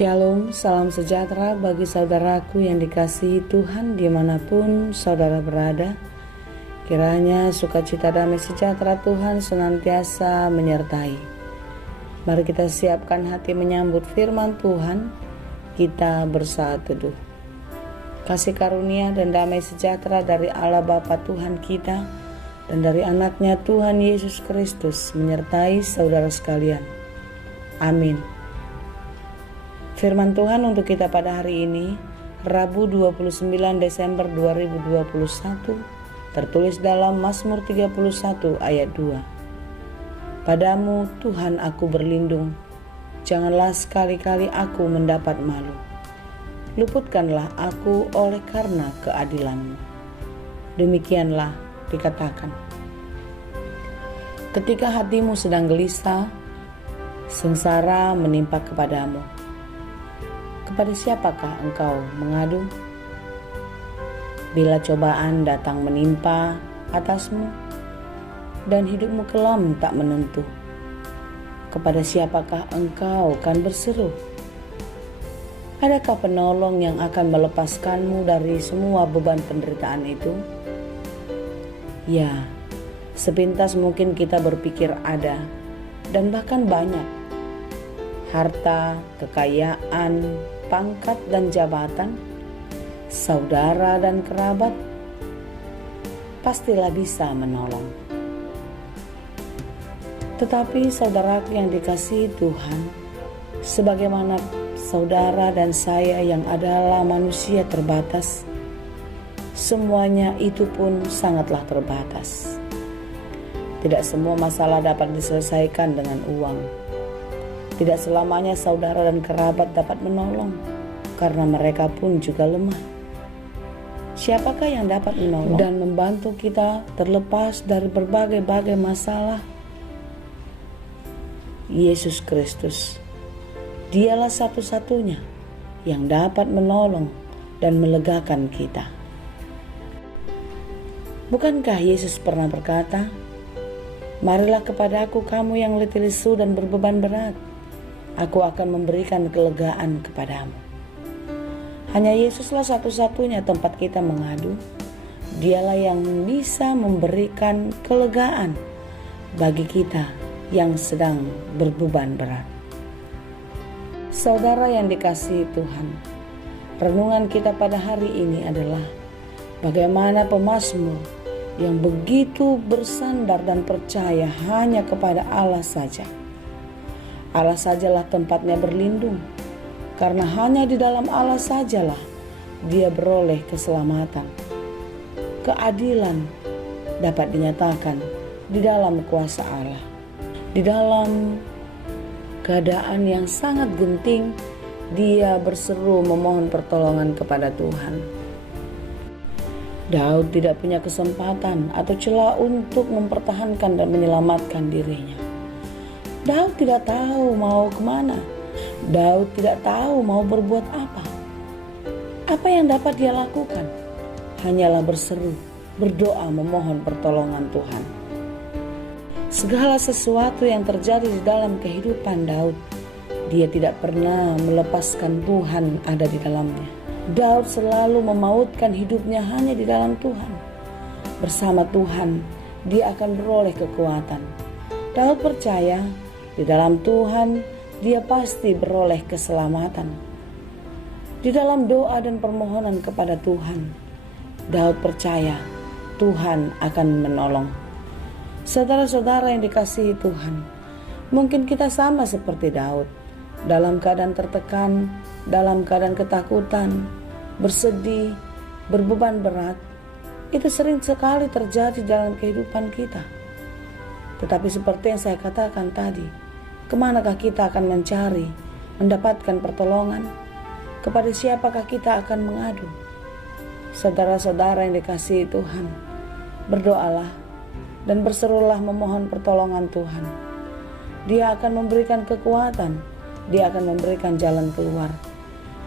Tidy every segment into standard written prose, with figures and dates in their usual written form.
Shalom, salam sejahtera bagi saudaraku yang dikasihi Tuhan dimanapun saudara berada. Kiranya sukacita damai sejahtera Tuhan senantiasa menyertai. Mari kita siapkan hati menyambut firman Tuhan. Kita bersaat teduh. Kasih karunia dan damai sejahtera dari Allah Bapa Tuhan kita dan dari anaknya Tuhan Yesus Kristus menyertai saudara sekalian. Amin. Firman Tuhan untuk kita pada hari ini, Rabu 29 Desember 2021, tertulis dalam Mazmur 31 ayat 2. Padamu Tuhan aku berlindung, janganlah sekali-kali aku mendapat malu. Luputkanlah aku oleh karena keadilan-Mu. Demikianlah dikatakan. Ketika hatimu sedang gelisah, sengsara menimpa kepadamu, kepada siapakah engkau mengadu? Bila cobaan datang menimpa atasmu dan hidupmu kelam tak menentu, kepada siapakah engkau akan berseru? Adakah penolong yang akan melepaskanmu dari semua beban penderitaan itu? Ya, sepintas mungkin kita berpikir ada dan bahkan banyak harta, kekayaan, pangkat dan jabatan, saudara dan kerabat, pastilah bisa menolong. Tetapi saudaraku yang dikasihi Tuhan, sebagaimana saudara dan saya yang adalah manusia terbatas, semuanya itu pun sangatlah terbatas. Tidak semua masalah dapat diselesaikan dengan uang. Tidak selamanya saudara dan kerabat dapat menolong, karena mereka pun juga lemah. Siapakah yang dapat menolong dan membantu kita terlepas dari berbagai-bagai masalah? Yesus Kristus. Dialah satu-satunya yang dapat menolong dan melegakan kita. Bukankah Yesus pernah berkata, "Marilah kepadaku kamu yang letih lesu dan berbeban berat, aku akan memberikan kelegaan kepadamu." Hanya Yesuslah satu-satunya tempat kita mengadu. Dialah yang bisa memberikan kelegaan bagi kita yang sedang berbeban berat. Saudara yang dikasihi Tuhan, renungan kita pada hari ini adalah bagaimana pemazmur yang begitu bersandar dan percaya hanya kepada Allah saja. Allah sajalah tempatnya berlindung, karena hanya di dalam Allah sajalah dia beroleh keselamatan. Keadilan dapat dinyatakan di dalam kuasa Allah. Di dalam keadaan yang sangat genting, dia berseru memohon pertolongan kepada Tuhan. Daud tidak punya kesempatan atau celah untuk mempertahankan dan menyelamatkan dirinya. Daud tidak tahu mau kemana. Daud tidak tahu mau berbuat apa. Apa yang dapat dia lakukan? Hanyalah berseru, berdoa memohon pertolongan Tuhan. Segala sesuatu yang terjadi di dalam kehidupan Daud, dia tidak pernah melepaskan Tuhan ada di dalamnya. Daud selalu memautkan hidupnya hanya di dalam Tuhan. Bersama Tuhan, dia akan beroleh kekuatan. Daud percaya di dalam Tuhan, dia pasti beroleh keselamatan. Di dalam doa dan permohonan kepada Tuhan, Daud percaya Tuhan akan menolong. Saudara-saudara yang dikasihi Tuhan, mungkin kita sama seperti Daud, dalam keadaan tertekan, dalam keadaan ketakutan, bersedih, berbeban berat. Itu sering sekali terjadi dalam kehidupan kita. Tetapi seperti yang saya katakan tadi, kemanakah kita akan mencari, mendapatkan pertolongan? Kepada siapakah kita akan mengadu? Saudara-saudara yang dikasihi Tuhan, berdoalah dan berserulah memohon pertolongan Tuhan. Dia akan memberikan kekuatan, dia akan memberikan jalan keluar.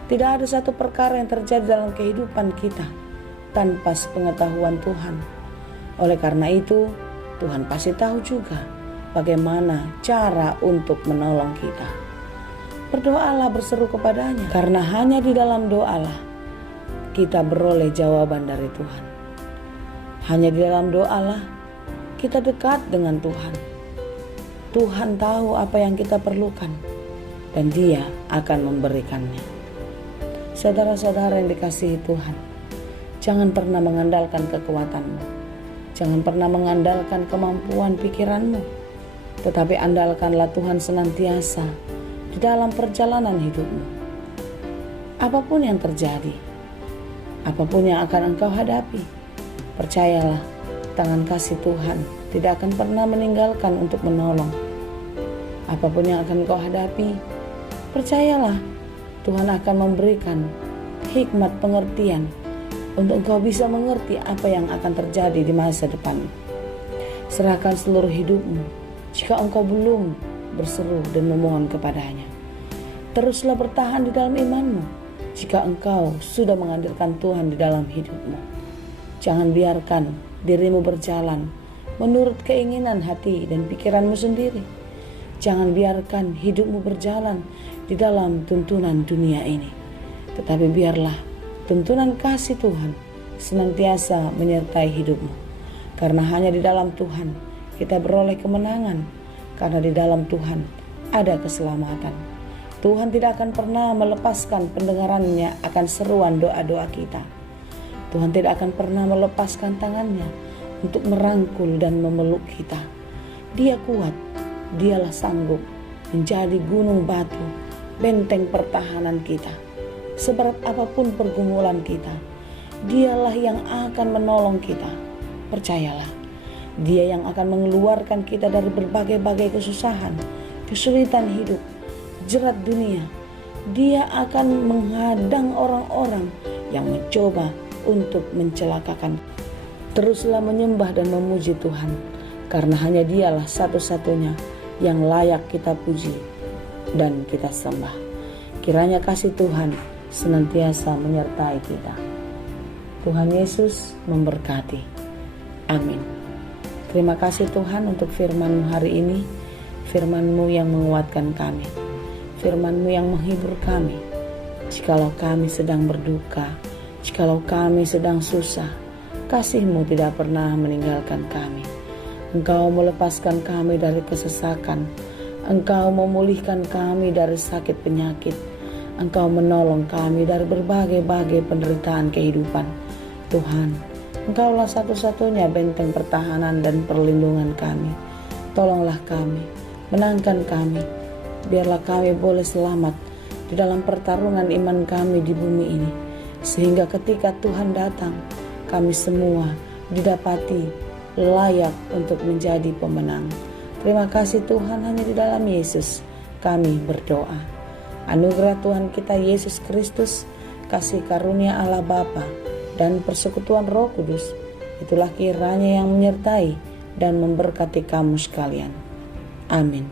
Tidak ada satu perkara yang terjadi dalam kehidupan kita tanpa sepengetahuan Tuhan. Oleh karena itu, Tuhan pasti tahu juga bagaimana cara untuk menolong kita. Berdoalah, berseru kepadanya, karena hanya di dalam doalah kita beroleh jawaban dari Tuhan. Hanya di dalam doalah kita dekat dengan Tuhan. Tuhan tahu apa yang kita perlukan dan Dia akan memberikannya. Saudara-saudara yang dikasihi Tuhan, jangan pernah mengandalkan kekuatanmu. Jangan pernah mengandalkan kemampuan pikiranmu, tetapi andalkanlah Tuhan senantiasa di dalam perjalanan hidupmu. Apapun yang terjadi, apapun yang akan engkau hadapi, percayalah, tangan kasih Tuhan tidak akan pernah meninggalkan untuk menolong. Apapun yang akan engkau hadapi, percayalah, Tuhan akan memberikan hikmat pengertian untuk engkau bisa mengerti apa yang akan terjadi di masa depan. Serahkan seluruh hidupmu jika engkau belum berseru dan memohon kepadanya. Teruslah bertahan di dalam imanmu jika engkau sudah menghadirkan Tuhan di dalam hidupmu. Jangan biarkan dirimu berjalan menurut keinginan hati dan pikiranmu sendiri. Jangan biarkan hidupmu berjalan di dalam tuntunan dunia ini, tetapi biarlah tuntunan kasih Tuhan senantiasa menyertai hidupmu. Karena hanya di dalam Tuhan kita beroleh kemenangan, karena di dalam Tuhan ada keselamatan. Tuhan tidak akan pernah melepaskan pendengarannya akan seruan doa-doa kita. Tuhan tidak akan pernah melepaskan tangannya untuk merangkul dan memeluk kita. Dia kuat, Dialah sanggup menjadi gunung batu, benteng pertahanan kita. Seberat apapun pergumulan kita, Dialah yang akan menolong kita. Percayalah, Dia yang akan mengeluarkan kita dari berbagai-bagai kesusahan, kesulitan hidup, jerat dunia. Dia akan menghadang orang-orang yang mencoba untuk mencelakakan. Teruslah menyembah dan memuji Tuhan, karena hanya Dialah satu-satunya yang layak kita puji dan kita sembah. Kiranya kasih Tuhan senantiasa menyertai kita. Tuhan Yesus memberkati. Amin. Terima kasih Tuhan untuk firman-Mu hari ini, firman-Mu yang menguatkan kami, firman-Mu yang menghibur kami. Jikalau kami sedang berduka, jikalau kami sedang susah, kasih-Mu tidak pernah meninggalkan kami. Engkau melepaskan kami dari kesesakan, Engkau memulihkan kami dari sakit penyakit, Engkau menolong kami dari berbagai-bagai penderitaan kehidupan. Tuhan, Engkaulah satu-satunya benteng pertahanan dan perlindungan kami. Tolonglah kami, menangkan kami, biarlah kami boleh selamat di dalam pertarungan iman kami di bumi ini, sehingga ketika Tuhan datang, kami semua didapati layak untuk menjadi pemenang. Terima kasih Tuhan, hanya di dalam Yesus kami berdoa. Anugerah Tuhan kita Yesus Kristus, kasih karunia Allah Bapa, dan persekutuan Roh Kudus, itulah kiranya yang menyertai dan memberkati kamu sekalian. Amin.